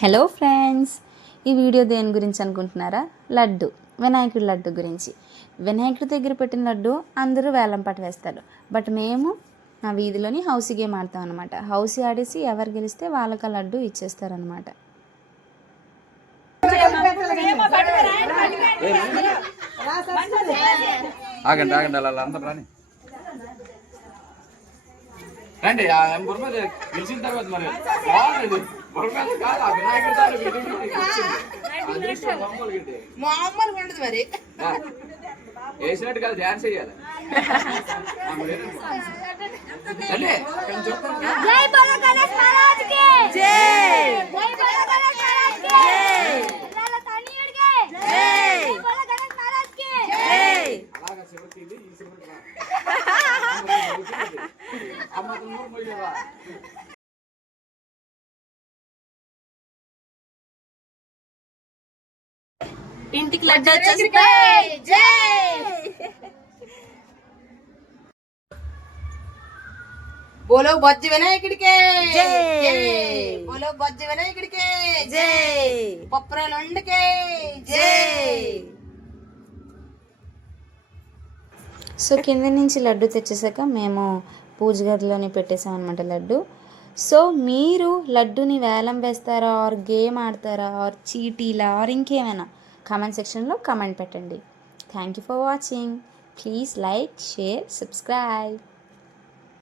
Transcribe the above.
Hello friends, ఈ video దేని గురించి అనుకుంటున్నారా? లడ్డు, వినాయకుడి లడ్డు గురించి. వినాయకుడి దగ్గర పెట్టిన లడ్డు అందరూ వేలం పాట వేస్తారు. బట్ మేము మా వీధిలోని హౌసీ గేమ్ ఆడతాం అనమాట. హౌసీ ఆడేసి ఎవరు గెలిస్తే వాళ్ళకి ఆ లడ్డు ఇచ్చేస్తారనమాట. ఆగండి ఆగండి అలా అందరూ రాని రండి. గెలిచిన తర్వాత మరి మామూలుగా ఉండదు మరి వేసినట్టు కాదు, డాన్స్ వేయాలి. ఇంటికి లడ్డు వచ్చేసి బోలో బొజ్జ వినాయకుడికే బోలో బొజ్జ వినాయకుడికే పప్పురాలుండకే సో కింద నుంచి లడ్డు తెచ్చేసాక మేము పూజ గదిలోని పెట్టేసాం అనమాట లడ్డు. సో మీరు లడ్డుని వేలం వేస్తారా, ఆర్ గేమ్ ఆడతారా, ఆర్ చీటీలా, ఆర్ ఇంకేమైనా కామెంట్ సెక్షన్లో కామెంట్ పెట్టండి. Thank you for watching. Please like, share, subscribe.